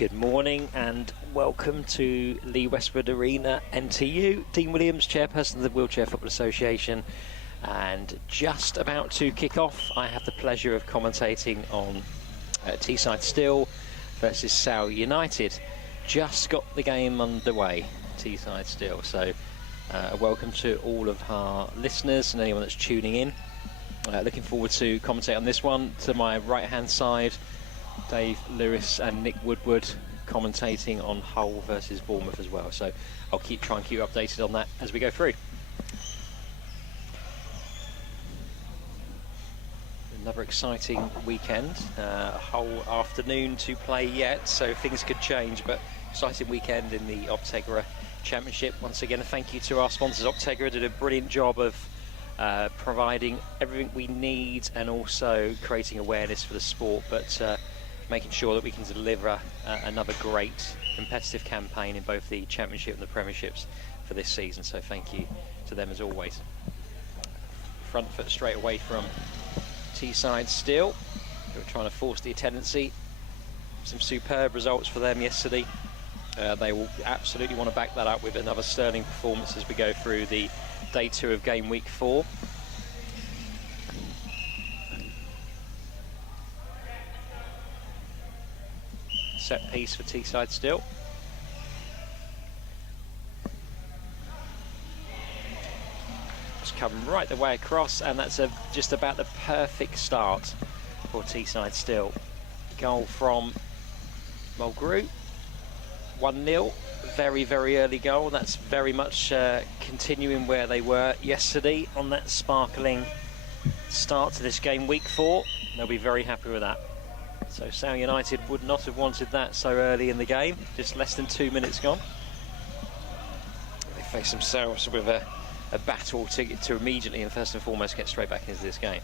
Good morning and welcome to Lee Westwood Arena, NTU. Dean Williams, chairperson of the Wheelchair Football Association, and just about to kick off. I have the pleasure of commentating on Teesside Still versus Sale United. Just got the game underway, Teesside Still. So welcome to all of our listeners and anyone that's tuning in. Looking forward to commentate on this one. To my right hand side, Dave Lewis and Nick Woodward commentating on Hull versus Bournemouth as well. So I'll try and keep you updated on that as we go through. Another exciting weekend. Hull afternoon to play yet, so things could change, but exciting weekend in the Optegra Championship. Once again, a thank you to our sponsors. Optegra did a brilliant job of providing everything we need and also creating awareness for the sport, but making sure that we can deliver another great competitive campaign in both the Championship and the Premierships for this season. So thank you to them as always. Front foot straight away from Teesside Still, who are trying to force the attendancy. Some superb results for them yesterday. They will absolutely want to back that up with another sterling performance as we go through the day 2 of game week 4. Set piece for Teesside Still. It's come right the way across, and that's just about the perfect start for Teesside Still. Goal from Mulgrew, 1-0. Very, very early goal. That's very much continuing where they were yesterday on that sparkling start to this game week 4. They'll be very happy with that. So Sale United would not have wanted that so early in the game, just less than 2 minutes gone. They face themselves with a battle to immediately and first and foremost get straight back into this game.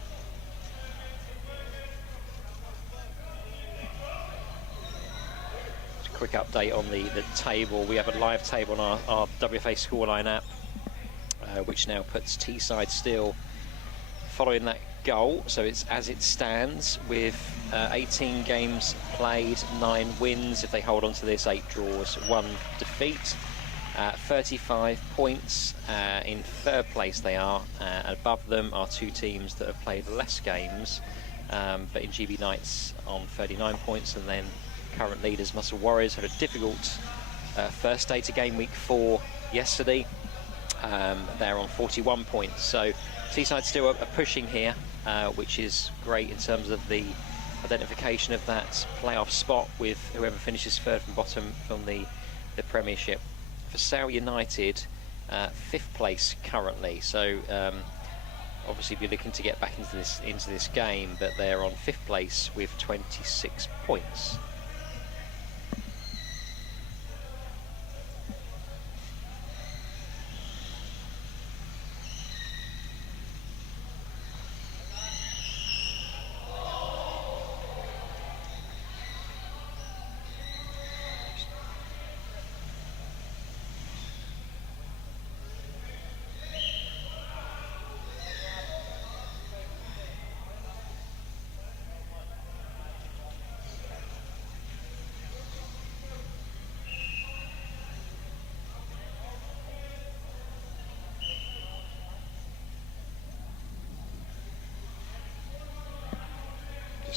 Just a quick update on the table. We have a live table on our WFA scoreline app, which now puts Teesside Still following that goal. So it's as it stands with 18 games played, 9 wins. If they hold on to this, 8 draws, 1 defeat. 35 points. In third place they are. Above them are 2 teams that have played less games, but in GB Knights on 39 points, and then current leaders Muscle Warriors had a difficult first day to game week 4 yesterday. They're on 41 points. So Teesside Still are pushing here, which is great in terms of the identification of that playoff spot with whoever finishes third from bottom from the Premiership. For Sale United, 5th place currently. So obviously be looking to get back into this game, but they're on 5th place with 26 points.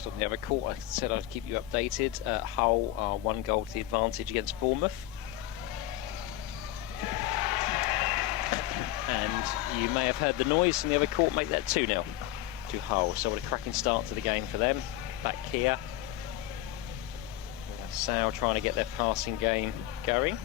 On the other court, I said I'd keep you updated. Hull are 1 goal to the advantage against Bournemouth. And you may have heard the noise from the other court make that 2-0 to Hull. So what a cracking start to the game for them. Back here, Sale trying to get their passing game going.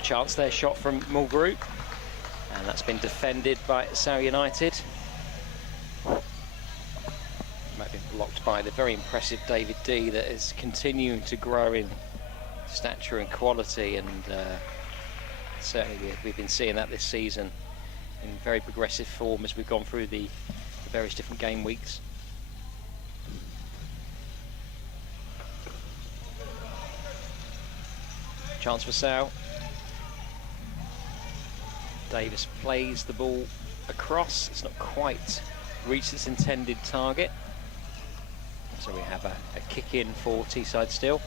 a chance there, shot from Mulgrew, and that's been defended by Sale United. Might be blocked by the very impressive David D, that is continuing to grow in stature and quality, and certainly we've been seeing that this season in very progressive form as we've gone through the various different game weeks. Chance for Sale. Davis plays the ball across. It's not quite reached its intended target. So we have a kick in for Teesside still.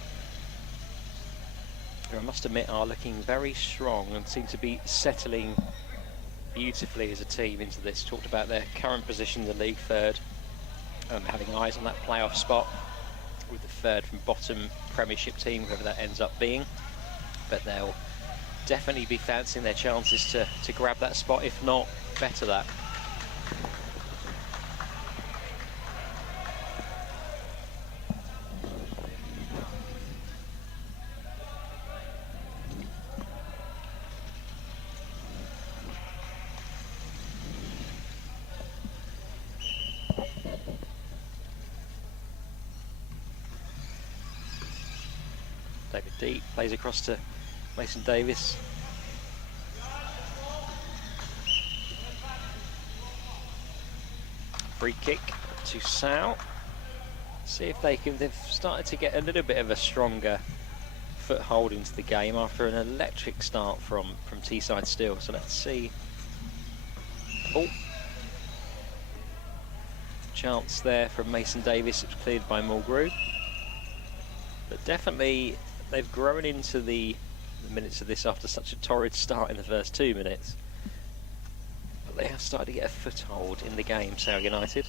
Who I must admit are looking very strong and seem to be settling beautifully as a team into this. Talked about their current position in the league, third, having eyes on that playoff spot with the third from bottom Premiership team, whoever that ends up being. But they'll definitely be fancying their chances to grab that spot, if not better that. David D plays across to Mason Davis. Free kick to Sal. See if they've started to get a little bit of a stronger foothold into the game after an electric start from Teesside still. So let's see. Oh, chance there from Mason Davis. It's cleared by Mulgrew. But definitely they've grown into the minutes of this after such a torrid start in the first 2 minutes. But they have started to get a foothold in the game, Sale United.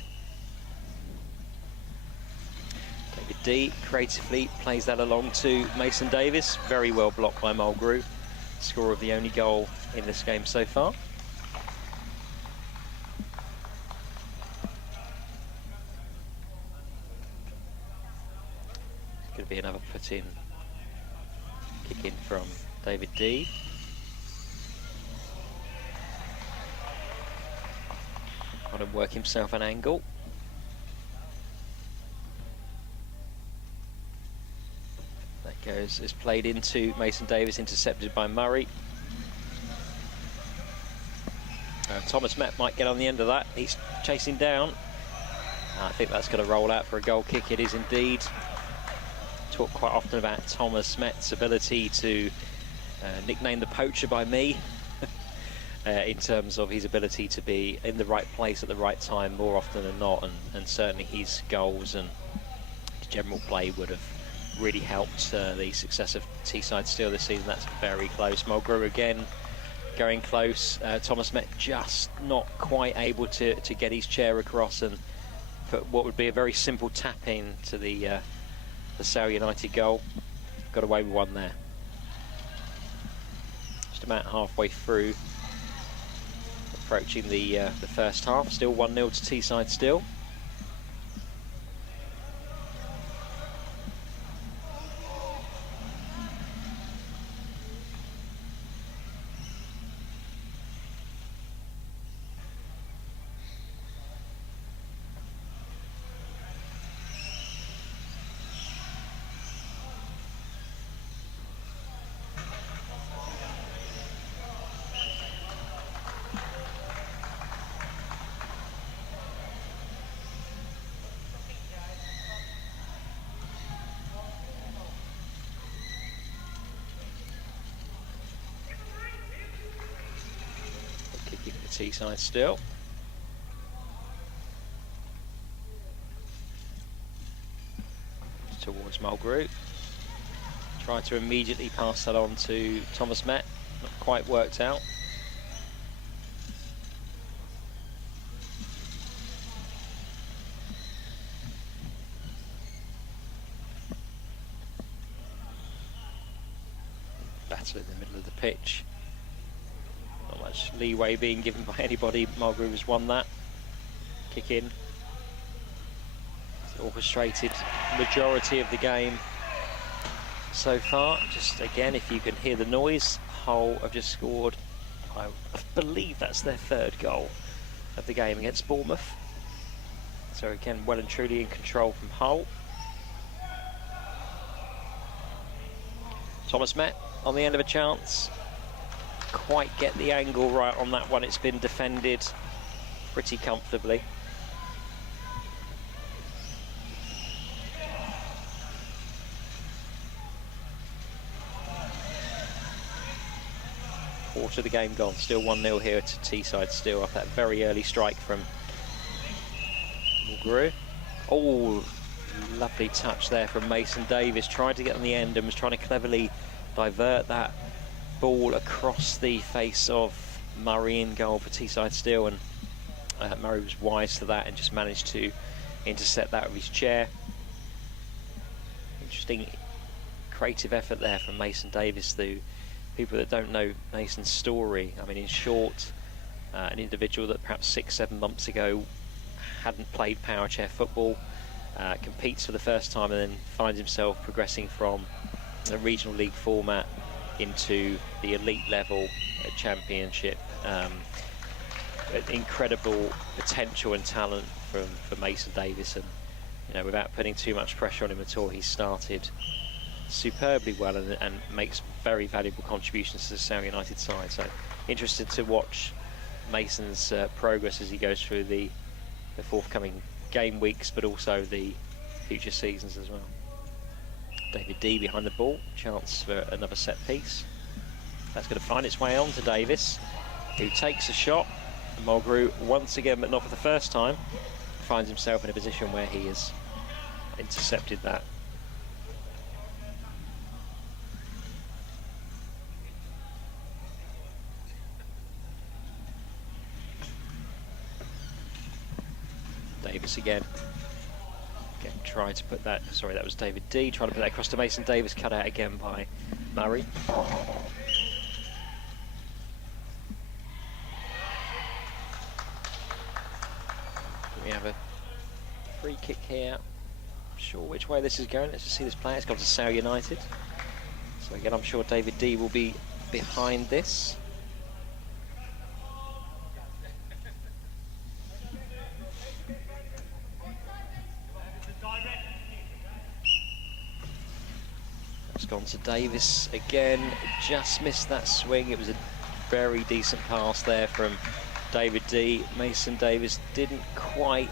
David D creatively plays that along to Mason Davis. Very well blocked by Mulgrew. Scorer of the only goal in this game so far. Going to be another put in. Kick in from David D. Got to work himself an angle. That goes, is played into Mason Davis, intercepted by Murray. Thomas Met might get on the end of that. He's chasing down. I think that's going to roll out for a goal kick. It is indeed. Talk quite often about Thomas Met's ability to nickname the poacher by me in terms of his ability to be in the right place at the right time more often than not, and certainly his goals and his general play would have really helped the success of Teesside Steel this season. That's very close. Mulgrew again going close. Thomas Met just not quite able to get his chair across and put what would be a very simple tap in to the Sale United goal. Got away with one there. Just about halfway through, approaching the first half. Still 1-0 to Teesside still. Teesside still. Towards Mulgrew. Try to immediately pass that on to Thomas Met. Not quite worked out. Battle in the middle of the pitch. Not much leeway being given by anybody. Mulgrew has won that. Kick in. It's orchestrated majority of the game so far. Just again, if you can hear the noise, Hull have just scored. I believe that's their 3rd goal of the game against Bournemouth. So again, well and truly in control from Hull. Thomas Met on the end of a chance. Quite get the angle right on that one. It's been defended pretty comfortably. Quarter of the game gone. Still 1-0 here to Teesside. Still off that very early strike from Mulgrew. Oh, lovely touch there from Mason Davis. Tried to get on the end and was trying to cleverly divert that ball across the face of Murray in goal for Teesside Still, and Murray was wise to that and just managed to intercept that with his chair. Interesting creative effort there from Mason Davis. The people that don't know Mason's story, I mean, in short, an individual that perhaps 6-7 months ago hadn't played power chair football, competes for the first time and then finds himself progressing from the regional league format into the elite level championship. Incredible potential and talent for Mason Davis, and you know, without putting too much pressure on him at all, he started superbly well and makes very valuable contributions to the Sale United side. So interested to watch Mason's progress as he goes through the forthcoming game weeks, but also the future seasons as well. David D behind the ball, chance for another set piece. That's going to find its way on to Davis, who takes a shot. And Mulgrew, once again, but not for the first time, finds himself in a position where he has intercepted that. Davis again. Trying to put that, sorry, that was David D, trying to put that across to Mason Davis, cut out again by Murray. We have a free kick here. Not sure which way this is going. Let's just see this play. It's gone to Sale United. So again, I'm sure David D will be behind this. It's gone to Davis again, just missed that swing. It was a very decent pass there from David D. Mason Davis didn't quite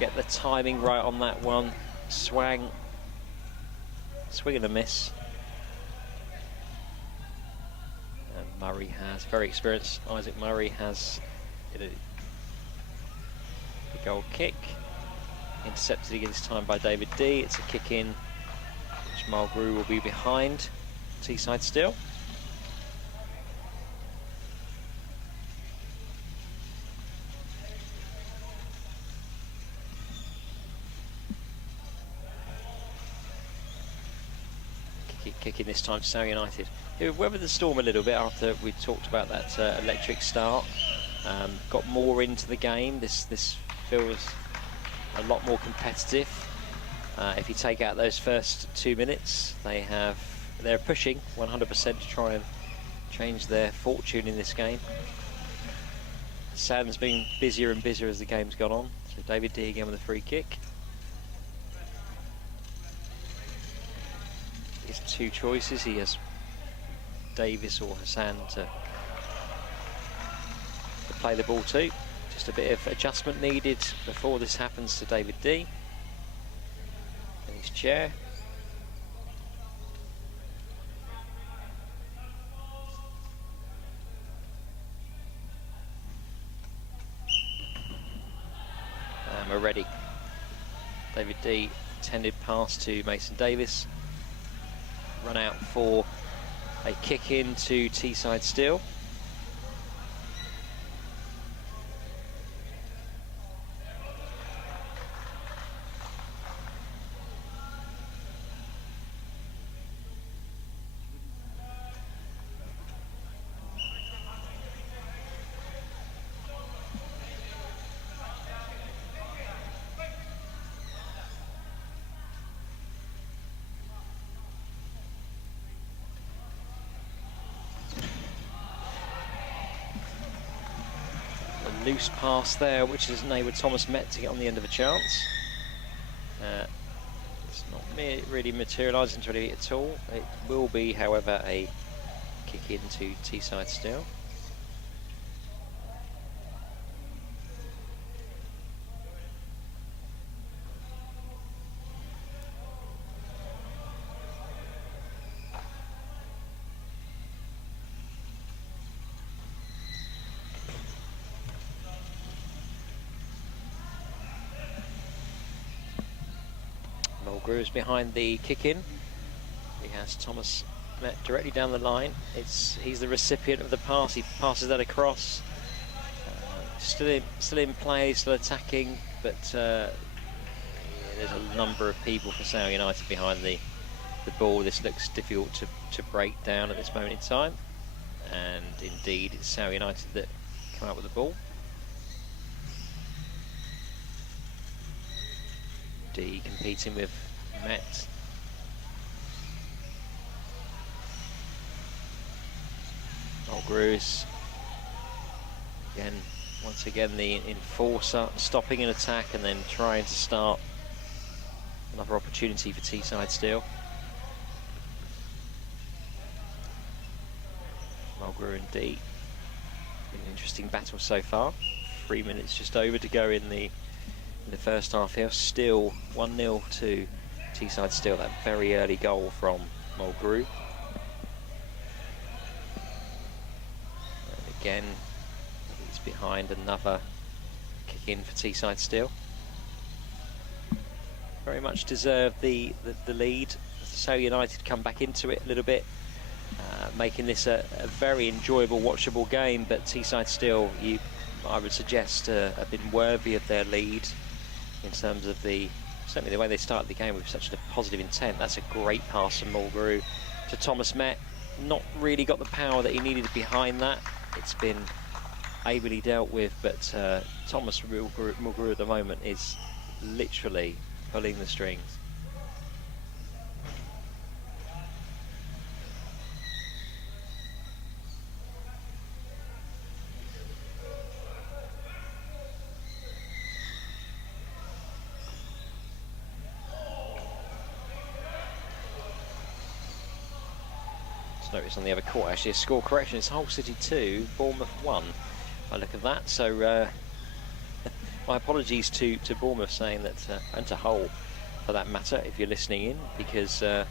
get the timing right on that one. Swing and a miss. And Murray has, very experienced, Isaac Murray has hit a goal kick. Intercepted again this time by David D. It's a kick in, Mulgrew will be behind Teesside Still. Kicking this time to Sale United, who weathered the storm a little bit after we talked about that electric start. Got more into the game. This feels a lot more competitive. If you take out those first 2 minutes, they're pushing 100% to try and change their fortune in this game. Sam's been busier and busier as the game's gone on. So David D again with a free kick. His two choices. He has Davis or Hassan to play the ball to. Just a bit of adjustment needed before this happens to David D. His chair. And we're ready. David D intended pass to Mason Davis. Run out for a kick in to Teesside Still. Loose pass there, which has enabled Thomas Met to get on the end of a chance. It's not really materialised into anything at all. It will be, however, a kick into Teesside still. Grooves behind the kick-in. He has Thomas Met directly down the line. He's the recipient of the pass. He passes that across. Still in play, still attacking, but there's a number of people for Sale United behind the ball. This looks difficult to break down at this moment in time, and indeed it's Sale United that come out with the ball. D competing with Met. Grooves again, once again the enforcer, stopping an attack and then trying to start another opportunity for Teesside still. Mulgrew and D, an interesting battle so far. 3 minutes just over to go in the first half here. Still 1-0 to Teesside still. That very early goal from Mulgrew. And again, he's behind another kick in for Teesside still. Very much deserved the lead. Sale United come back into it a little bit, making this a very enjoyable, watchable game. But Teesside still, I would suggest, have been worthy of their lead in terms of certainly the way they started the game with such a positive intent. That's a great pass from Mulgrew to Thomas Met. Not really got the power that he needed behind that. It's been ably dealt with, but Thomas Mulgrew at the moment is literally pulling the strings. Notice on the other court actually a score correction. It's Hull City 2, Bournemouth 1. I look at that, so my apologies to Bournemouth saying that, and to Hull for that matter, if you're listening in, because they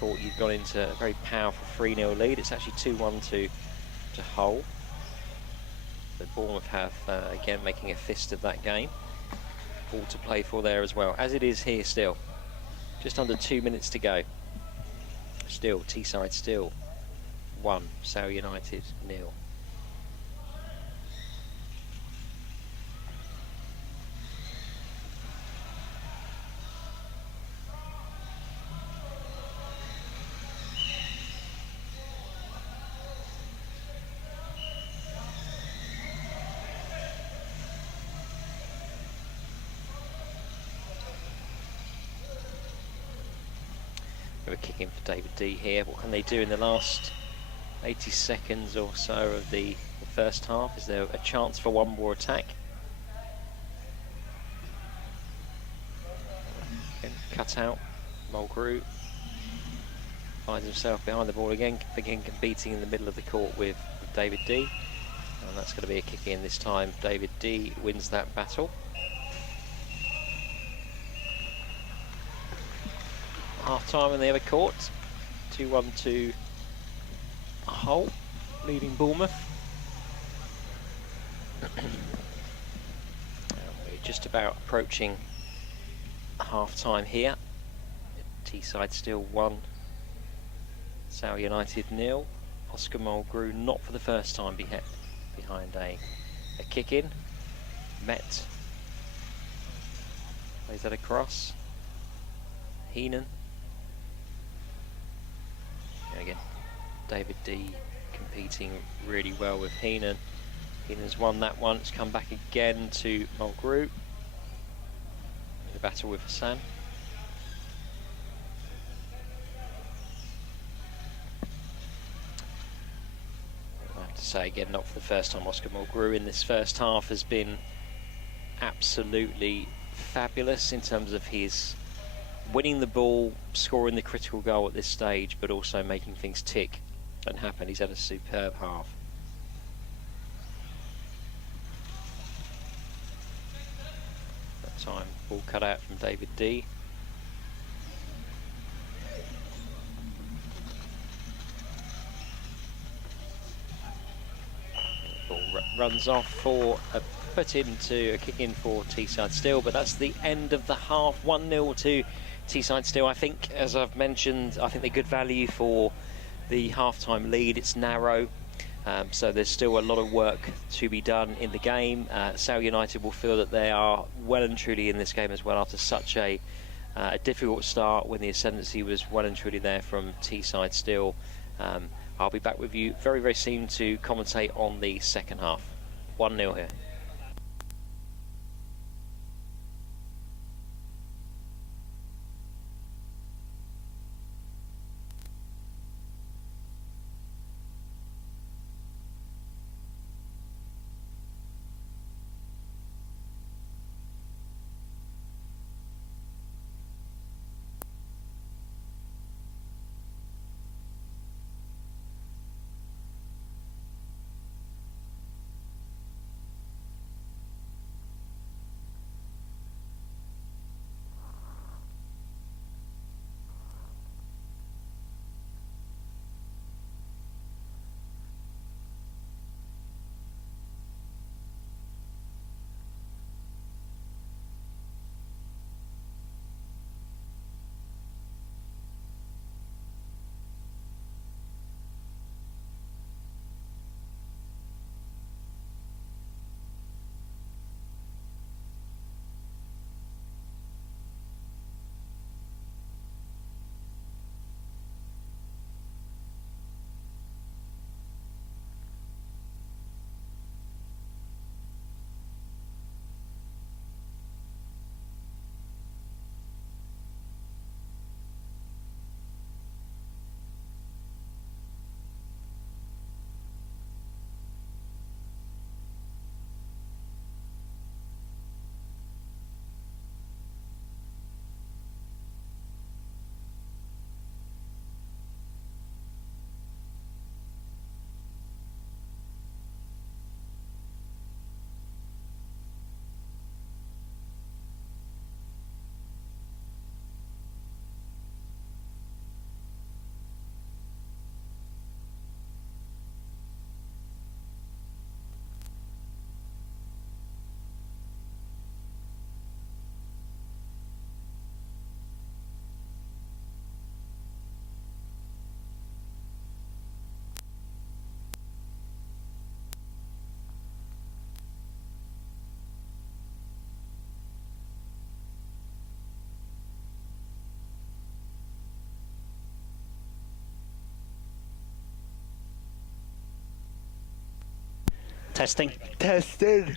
thought you'd got into a very powerful 3-0 lead. It's actually 2-1 to Hull. But Bournemouth have again making a fist of that game. All to play for there as well, as it is here still. Just under 2 minutes to go. Still, Teesside still 1, Sale United 0. We're kicking for David D here. What can they do in the last 80 seconds or so of the first half? Is there a chance for one more attack? Again, cut out. Mulgrew finds himself behind the ball again, competing in the middle of the court with David D. And that's going to be a kick in this time. David D wins that battle. Half time in the other court, 2-1 to Hull, leading Bournemouth. We're just about approaching half time here. Teesside still 1, Sale United 0. Oscar Mulgrew not for the first time behind a kick in. Met plays that across. Heenan. Again, David D competing really well with Heenan. Heenan's won that one. It's come back again to Mulgrew in the battle with Hassan. I have to say again, not for the first time, Oscar Mulgrew in this first half has been absolutely fabulous in terms of his winning the ball, scoring the critical goal at this stage, but also making things tick and happen. He's had a superb half. That time, ball cut out from David D. Ball runs off for a put into a kick in for Teesside still, but that's the end of the half. 1-0 to Teesside still. I think, as I've mentioned, I think they're good value for the half-time lead. It's narrow, so there's still a lot of work to be done in the game. Sale United will feel that they are well and truly in this game as well after such a difficult start when the ascendancy was well and truly there from Teesside still. I'll be back with you very, very soon to commentate on the second half. 1-0 here. Testing. Tested.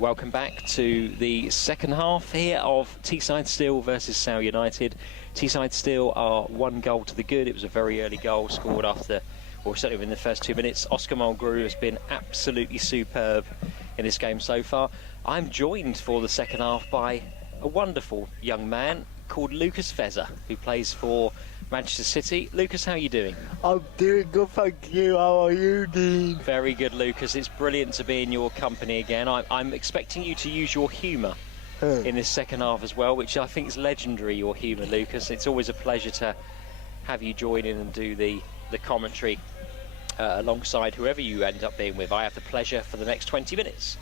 Welcome back to the second half here of Teesside Still versus Sale United. Teesside Still are 1 goal to the good. It was a very early goal scored after, or certainly within the first 2 minutes. Oscar Mulgrew has been absolutely superb in this game so far. I'm joined for the second half by a wonderful young man called Lucas Fezzer, who plays for Manchester City. Lucas, how are you doing? I'm doing good, thank you. How are you, Dean? Very good, Lucas. It's brilliant to be in your company again. I'm expecting you to use your humour in this second half as well, which I think is legendary, your humour, Lucas. It's always a pleasure to have you join in and do the commentary alongside whoever you end up being with. I have the pleasure for the next 20 minutes.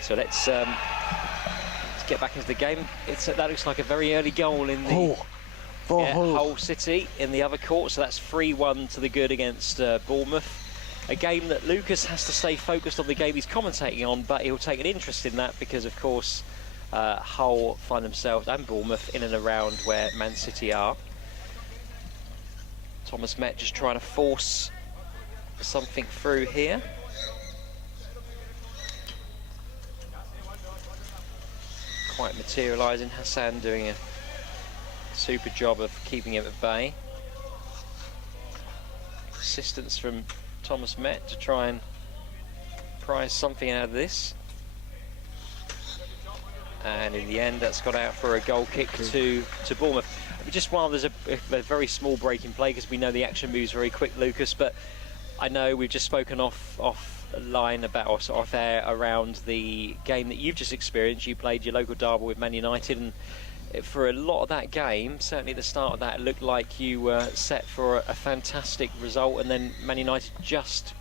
So let's get back into the game. That looks like a very early goal in the Hull City in the other court. So that's 3-1 to the good against Bournemouth. A game that Lucas has to stay focused on the game he's commentating on, but he'll take an interest in that because, of course, Hull find themselves, and Bournemouth, in and around where Man City are. Thomas Met just trying to force something through here. Quite materialising. Hassan doing a super job of keeping him at bay. Assistance from Thomas Met to try and prize something out of this. And in the end, that's got out for a goal kick to Bournemouth. Just while there's a very small break in play, because we know the action moves very quick, Lucas, but I know we've just spoken offline about, or sort of off air, around the game that you've just experienced. You played your local derby with Man United, and for a lot of that game, certainly at the start of that, it looked like you were set for a fantastic result, and then Man United just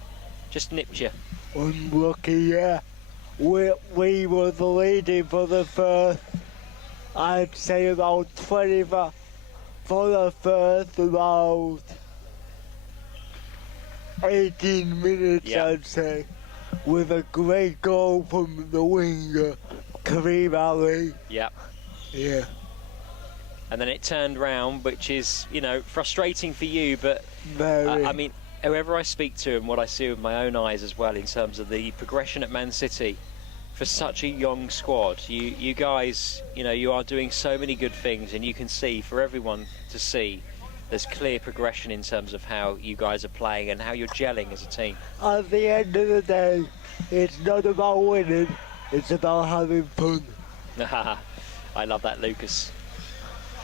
nipped you. Unlucky, yeah. We were the leading for the first, I'd say about 20 for the first about 18 minutes, yep. I'd say, with a great goal from the winger, Kareem Ali. Yep. Yeah. And then it turned round, which is, you know, frustrating for you, but I mean, whoever I speak to and what I see with my own eyes as well in terms of the progression at Man City for such a young squad, you guys, you know, you are doing so many good things, and you can see, for everyone to see, there's clear progression in terms of how you guys are playing and how you're gelling as a team. At the end of the day, it's not about winning, it's about having fun. I love that, Lucas.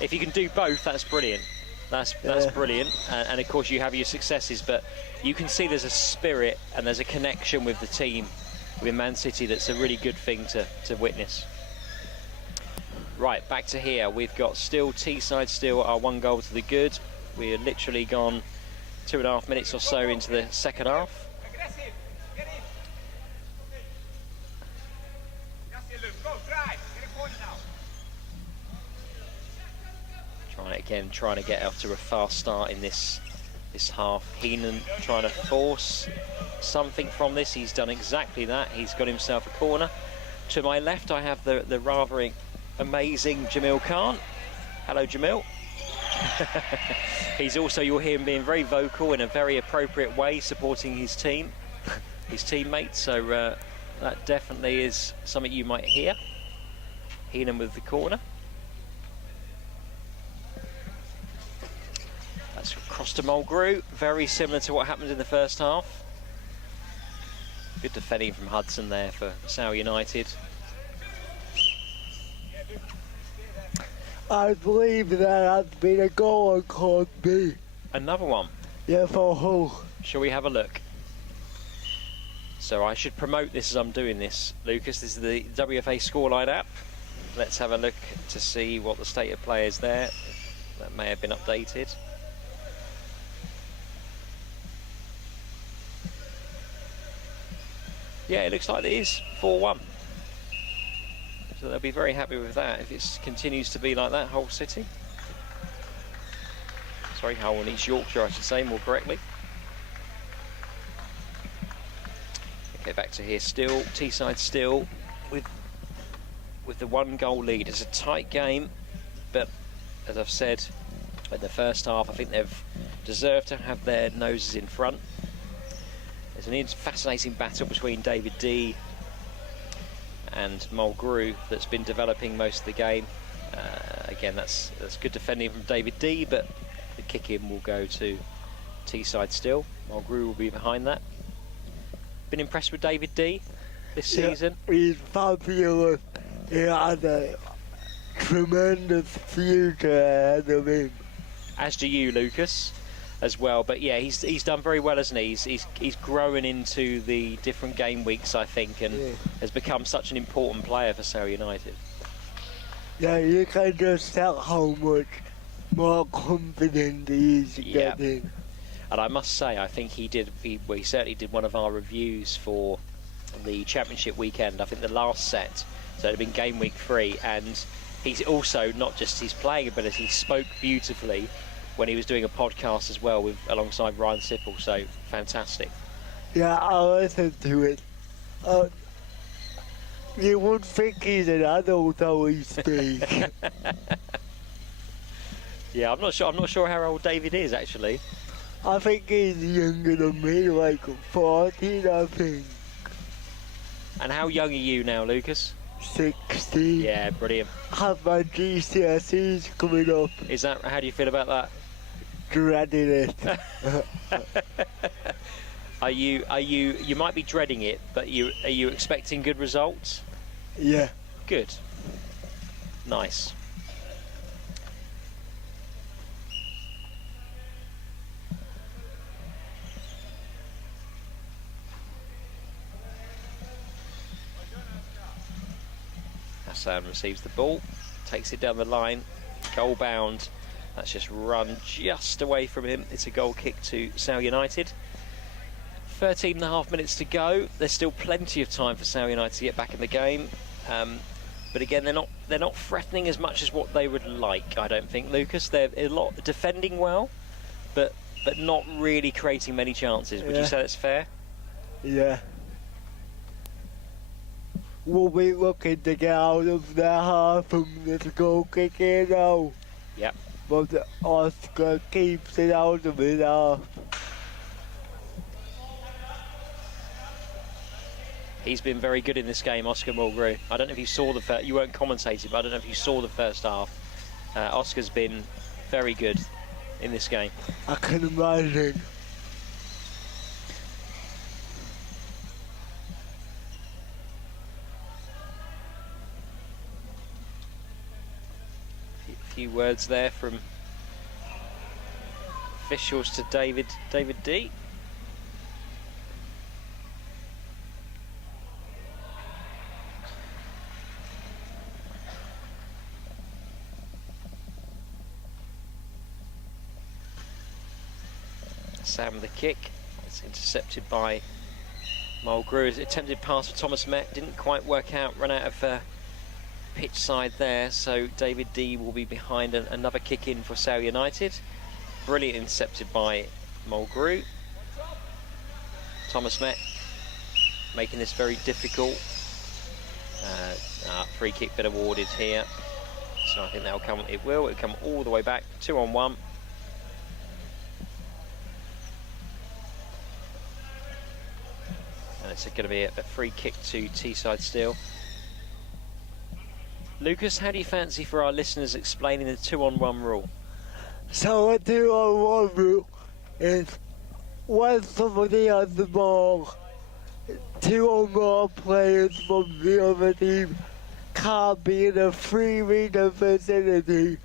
If you can do both, that's brilliant. That's brilliant. And of course you have your successes, but you can see there's a spirit and there's a connection with the team, with Man City, that's a really good thing to witness. Right, back to here. We've got Teesside still are 1 goal to the good. We're literally gone 2.5 minutes or so into the second half. Trying to get off to a fast start in this half. Heenan trying to force something from this. He's done exactly that. He's got himself a corner. To my left, I have the rather amazing Jamil Khan. Hello, Jamil. He's also, you'll hear him being very vocal in a very appropriate way, supporting his team, his teammates. So that definitely is something you might hear. Heenan with the corner. That's across to Mulgrew, very similar to what happened in the first half. Good defending from Hudson there for Sale United. I believe that has been a goal on Court B. Another one? Yeah, for Hull. Shall we have a look? So I should promote this as I'm doing this, Lucas. This is the WFA scoreline app. Let's have a look to see what the state of play is there. That may have been updated. Yeah, it looks like it is 4-1. So they'll be very happy with that if it continues to be like that, Hull City. Sorry, Hull and East Yorkshire, I should say, more correctly. Okay, back to here still. Teesside still with the 1 goal lead. It's a tight game, but as I've said, in the first half, I think they've deserved to have their noses in front. There's an fascinating battle between David D and Mulgrew that's been developing most of the game. Again, that's good defending from David D, but the kick-in will go to Teesside still. Mulgrew will be behind that. Been impressed with David D this season? He's fabulous. He has a tremendous future ahead of him. As do you, Lucas, as well. But yeah, he's done very well, hasn't he? He's growing into the different game weeks, I think, and has become such an important player for Sale United. Yeah, you can just tell how much more confident he is getting. And I must say, I think he certainly did one of our reviews for the Championship weekend. I think the last set, so it had been game week 3, and he's also not just his playing ability, he spoke beautifully when he was doing a podcast as well alongside Ryan Sipple, so fantastic. Yeah, I listened to it. You would think he's an adult how he speaks. Yeah, I'm not sure how old David is actually. I think he's younger than me, like 14, I think. And how young are you now, Lucas? 16. Yeah, brilliant. Have my GCSEs coming up. Is that, how do you feel about that? Dreading it. You might be dreading it, but are you expecting good results? Yeah. Good. Nice. Hassan receives the ball, takes it down the line, goal bound. That's just run just away from him. It's a goal kick to Sale United. 13 and a half minutes to go. There's still plenty of time for Sale United to get back in the game. But again, they're not threatening as much as what they would like, I don't think, Lucas. They're a lot defending well, but not really creating many chances. Would you say that's fair? Yeah. We'll be looking to get out of their half from the goal kick here now. Yep. But Oscar keeps it out of his half. He's been very good in this game, Oscar Mulgrew. I don't know if you saw you weren't commentating, but I don't know if you saw the first half. Oscar's been very good in this game. I can imagine. A few words there from officials to David D. Sam the kick. It's intercepted by Mulgrew. His attempted pass for Thomas Met didn't quite work out, run out of pitch side there, so David D will be behind another kick in for Sale United. Brilliant intercepted by Mulgrew. Thomas Met making this very difficult. Free kick been awarded here, so I think that'll come. It'll come all the way back. 2-on-1. And it's going to be a free kick to Teesside still. Lucas, how do you fancy for our listeners explaining the 2-on-1 rule? So a 2-on-1 rule is when somebody has the ball, 2 or more players from the other team can't be in a 3-meter vicinity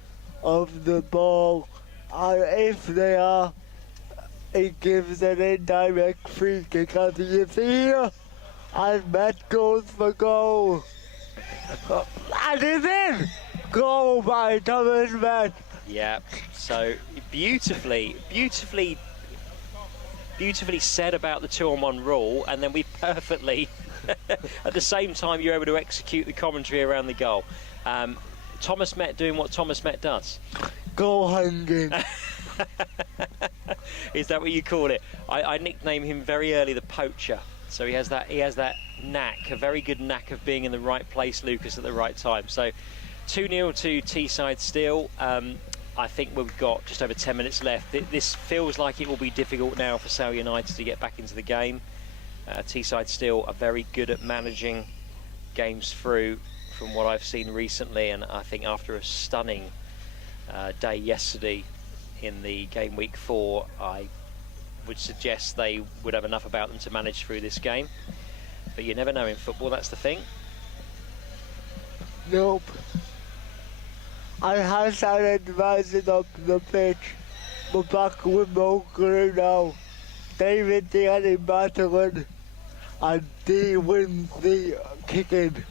of the ball, and if they are, it gives an indirect free kick, as you see here, and Met goes for goal. And it's in! Goal by Thomas Met. Yeah, so beautifully said about the 2-on-1 rule, and then we perfectly, at the same time, you're able to execute the commentary around the goal. Thomas Met doing what Thomas Met does. Goal hanging. Is that what you call it? I nicknamed him very early the poacher. So he has that knack, a very good knack of being in the right place, Lucas, at the right time. So 2-0 to Teesside still. I think we've got just over 10 minutes left. This feels like it will be difficult now for Sale United to get back into the game. Teesside still are very good at managing games through from what I've seen recently, and I think after a stunning day yesterday in the game week 4, I would suggest they would have enough about them to manage through this game. But you never know in football, that's the thing. Nope. I had that advancing up the pitch, but back with Mulgrew now. David Deaney battling, and D wins the kicking.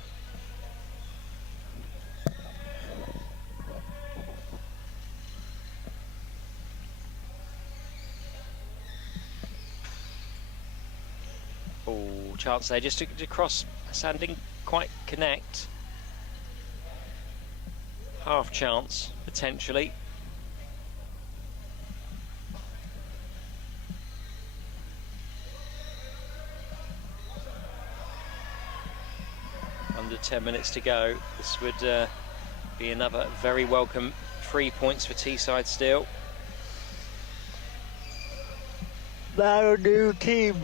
Oh, chance there just to cross. Sand didn't quite connect. Half chance, potentially. Under 10 minutes to go. This would be another very welcome 3 points for Teesside still. They're a new team.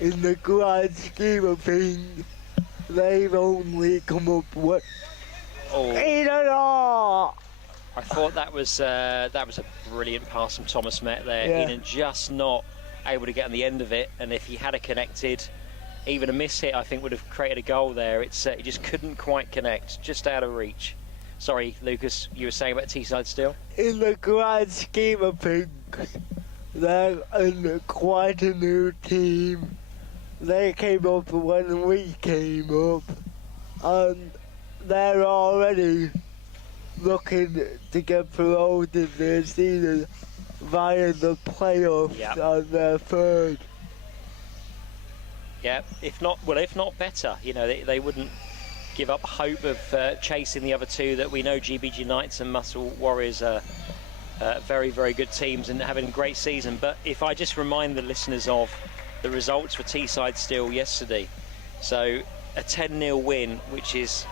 In the grand scheme of things, they've only come up with 8-0. I thought that was a brilliant pass from Thomas Met there. Yeah. Eden just not able to get on the end of it, and if he had connected, even a miss hit, I think would have created a goal there. He just couldn't quite connect, just out of reach. Sorry, Lucas, you were saying about Teesside still? In the grand scheme of things, they're quite a new team. They came up when we came up, and they're already looking to get promoted this season via the playoffs. Yep. And they're third. Yeah, if not better. You know, they wouldn't give up hope of chasing the other two that we know. GBG Knights and Muscle Warriors are very, very good teams and having a great season. But if I just remind the listeners of the results for Teesside still yesterday. So a 10-0 win, which is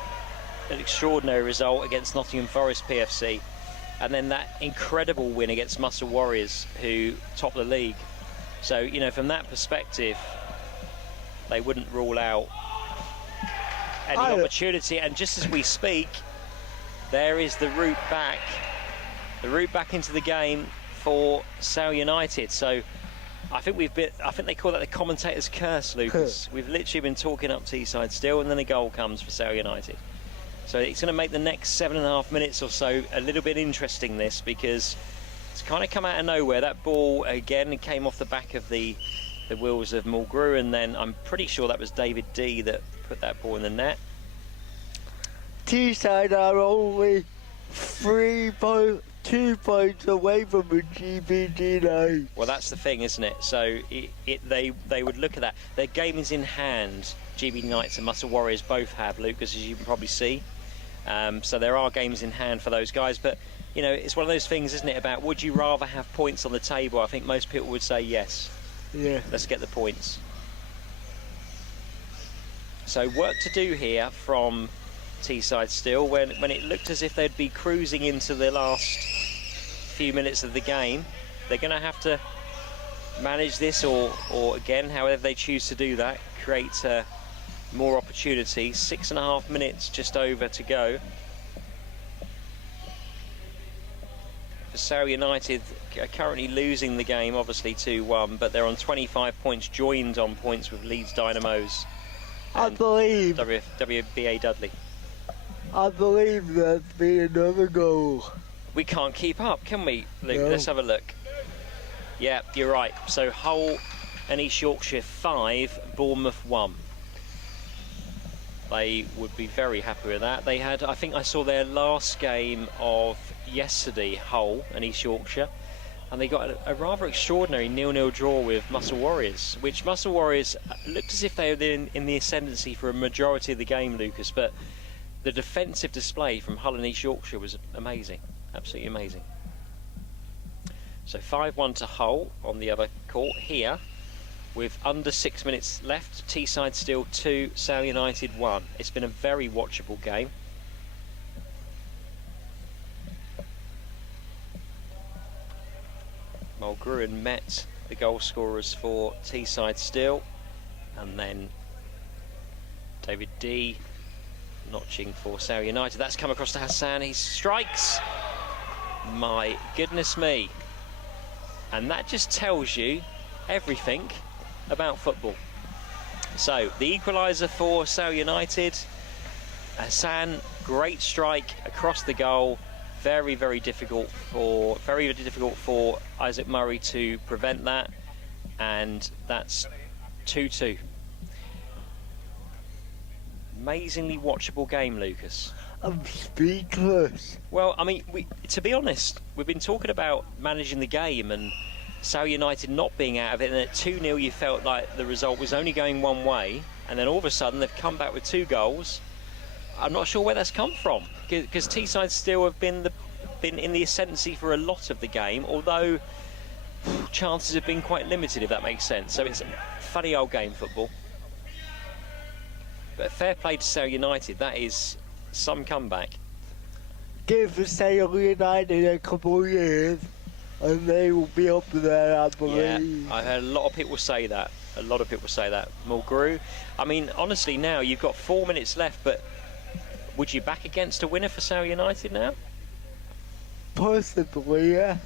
an extraordinary result against Nottingham Forest PFC. And then that incredible win against Muscle Warriors, who top the league. So, you know, from that perspective, they wouldn't rule out any opportunity. And just as we speak, there is the route back into the game for Sale United. So I think they call that the commentator's curse, Lucas. We've literally been talking up Teesside still, and then a goal comes for Sale United. So it's going to make the next 7.5 minutes or so a little bit interesting, this, because it's kind of come out of nowhere. That ball again came off the back of the wheels of Mulgrew, and then I'm pretty sure that was David D that put that ball in the net. Teesside are only 2 points away from the GBG Knights. Well, that's the thing, isn't it? So they would look at that. Their game is in hand. GB Knights and Muscle Warriors both have, Lucas, as you can probably see. So there are games in hand for those guys. But, you know, it's one of those things, isn't it, about would you rather have points on the table? I think most people would say yes. Yeah. Let's get the points. So work to do here from Teesside still, when it looked as if they'd be cruising into the last few minutes of the game. They're going to have to manage this, or again, however they choose to do that, create more opportunities. 6.5 minutes just over to go. For Sale United, are currently losing the game, obviously 2-1, but they're on 25 points, joined on points with Leeds Dynamos. I believe WBA Dudley. I believe there'll be another goal. We can't keep up, can we, Luke? No. Let's have a look. Yeah, you're right. So Hull and East Yorkshire 5, Bournemouth 1. They would be very happy with that. They had, I think I saw their last game of yesterday, Hull and East Yorkshire, and they got a rather extraordinary 0-0 draw with Muscle Warriors, which Muscle Warriors looked as if they were in the ascendancy for a majority of the game, Lucas, but the defensive display from Hull and East Yorkshire was amazing, absolutely amazing. So 5-1 to Hull on the other court here, with under 6 minutes left. Teesside still 2, Sale United 1. It's been a very watchable game. Mulgrew met the goal scorers for Teesside still, and then David D notching for Sale United. That's come across to Hassan. He strikes. My goodness me. And that just tells you everything about football. So the equaliser for Sale United. Hassan, great strike across the goal. Very, very difficult for Isaac Murray to prevent that. And that's 2-2. Amazingly watchable game, Lucas. I'm speechless. Well, I mean, to be honest, we've been talking about managing the game and Sale United not being out of it, and at 2-0 you felt like the result was only going one way, and then all of a sudden they've come back with 2 goals. I'm not sure where that's come from, because Teesside still have been in the ascendancy for a lot of the game, although chances have been quite limited, if that makes sense. So it's a funny old game, football. But fair play to Sale United, that is some comeback. Give Sale United a couple of years and they will be up there, I believe. Yeah, I heard a lot of people say that. A lot of people say that. Mulgrew. I mean, honestly, now you've got 4 minutes left, but would you back against a winner for Sale United now? Possibly, yeah.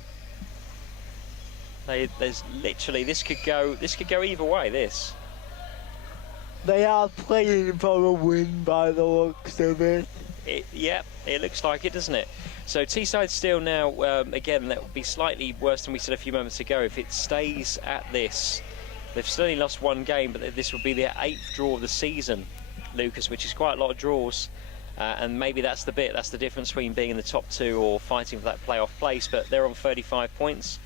There's literally, this could go either way, this. They are playing for a win by the looks of it. Yeah, it looks like it, doesn't it? So Teesside still now, again, that would be slightly worse than we said a few moments ago. If it stays at this, they've still only lost 1 game, but this would be their 8th draw of the season, Lucas, which is quite a lot of draws. And maybe that's the difference between being in the top 2 or fighting for that playoff place. But they're on 35 points.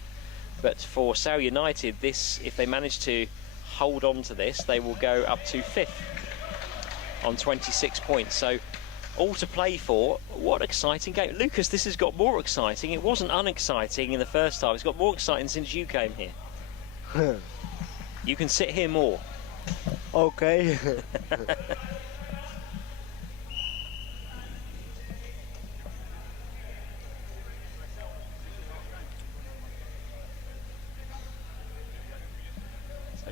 But for Sale United, this, if they manage to hold on to this, they will go up to 5th on 26 points. So all to play for. What an exciting game. Lucas, this has got more exciting. It wasn't unexciting in the first half. It's got more exciting since you came here. You can sit here more. Okay.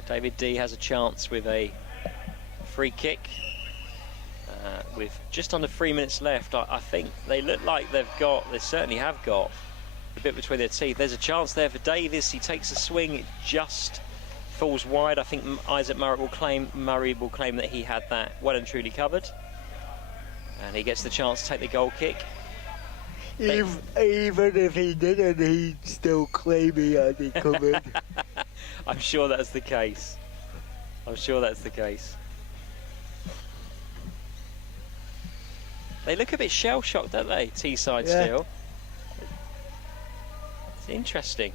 David D has a chance with a free kick with just under 3 minutes left. I think they look like they certainly have got a bit between their teeth. There's a chance there for Davis. He takes a swing, it just falls wide. I think Isaac Murray will claim that he had that well and truly covered, and he gets the chance to take the goal kick. Even if he didn't, he'd still claim he had it covered. I'm sure that's the case. I'm sure that's the case. They look a bit shell-shocked, don't they, Teesside still? It's interesting.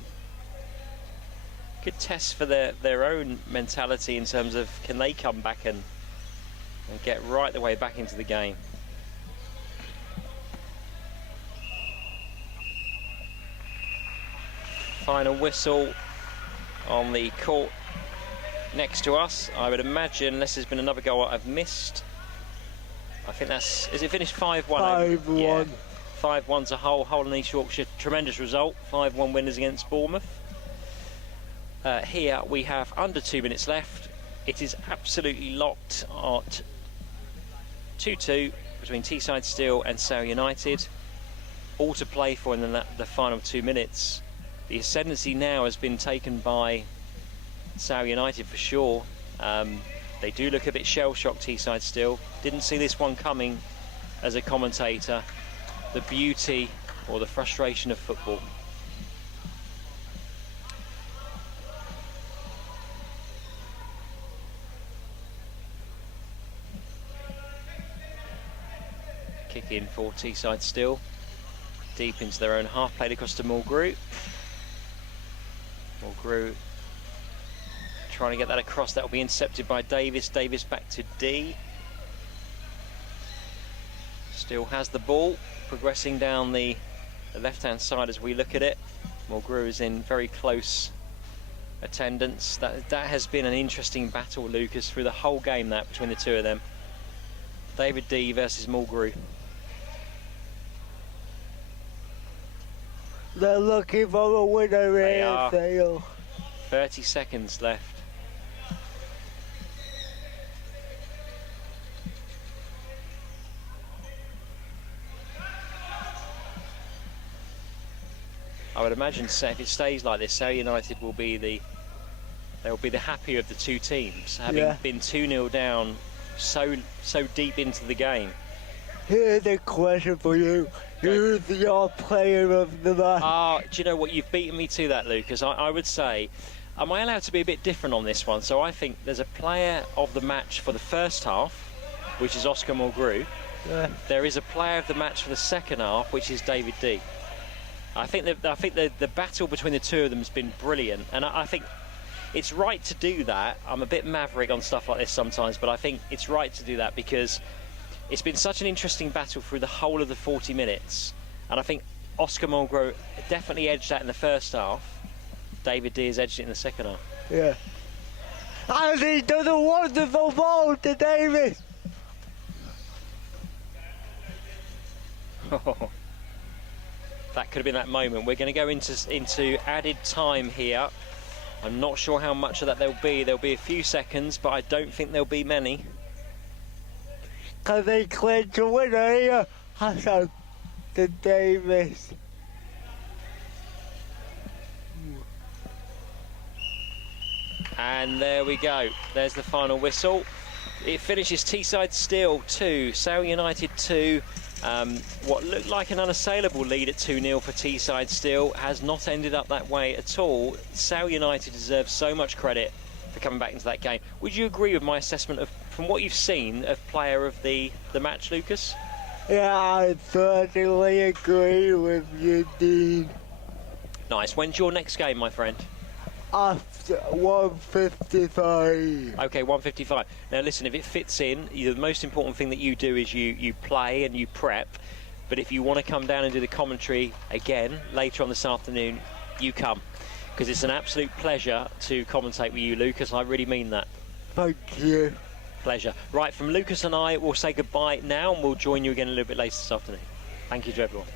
Good test for their own mentality in terms of can they come back and get right the way back into the game. Final whistle on the court next to us. I would imagine, unless there's been another goal I've missed, I think that's, is it finished 5-1? 5-1. Yeah. 5-1's a Hull and East Yorkshire, tremendous result. 5-1 winners against Bournemouth. Here we have under 2 minutes left. It is absolutely locked at 2-2 between Teesside Steel and Sale United. All to play for in the final 2 minutes. The ascendancy now has been taken by Sale United for sure. They do look a bit shell-shocked, Teesside still. Didn't see this one coming as a commentator. The beauty or the frustration of football. Kick in for Teesside still. Deep into their own half, played across to Mulgrew. Mulgrew trying to get that across. That will be intercepted by Davis. Davis back to D. Still has the ball, progressing down the left-hand side as we look at it. Mulgrew is in very close attendance. That has been an interesting battle, Lucas, through the whole game, that between the two of them. David D versus Mulgrew. They're looking for a winner They here, are. Sale. 30 seconds left. I would imagine if it stays like this, Sale United will be the happier of the two teams, having been 2-0 down so deep into the game. Here's a question for you. Who's your player of the match? Do you know what? You've beaten me to that, Lucas. I would say, am I allowed to be a bit different on this one? So I think there's a player of the match for the first half, which is Oscar Mulgrew. Yeah. There is a player of the match for the second half, which is David D. I think the battle between the two of them has been brilliant, and I think it's right to do that. I'm a bit maverick on stuff like this sometimes, but I think it's right to do that because it's been such an interesting battle through the whole of the 40 minutes, and I think Oscar Mulgrew definitely edged that in the first half. David D has edged it in the second half. Yeah. And he does a wonderful ball to David. That could have been that moment. We're going to go into added time here. I'm not sure how much of that there'll be. There'll be a few seconds, but I don't think there'll be many. Can they clinch a winner here? Hassan to Davis. And there we go. There's the final whistle. It finishes Teesside Steel 2, Sale United 2. What looked like an unassailable lead at 2-0 for Teesside Steel has not ended up that way at all. Sale United deserves so much credit for coming back into that game. Would you agree with my assessment of, from what you've seen, of player of the match, Lucas? Yeah, I certainly agree with you, Dean. Nice. When's your next game, my friend? After 1:55. Okay, 1:55. Now listen, if it fits in, the most important thing that you do is you play and you prep. But if you want to come down and do the commentary again later on this afternoon, you come. Because it's an absolute pleasure to commentate with you, Lucas. I really mean that. Thank you. Pleasure. Right, from Lucas and I, we'll say goodbye now, and we'll join you again a little bit later this afternoon. Thank you to everyone.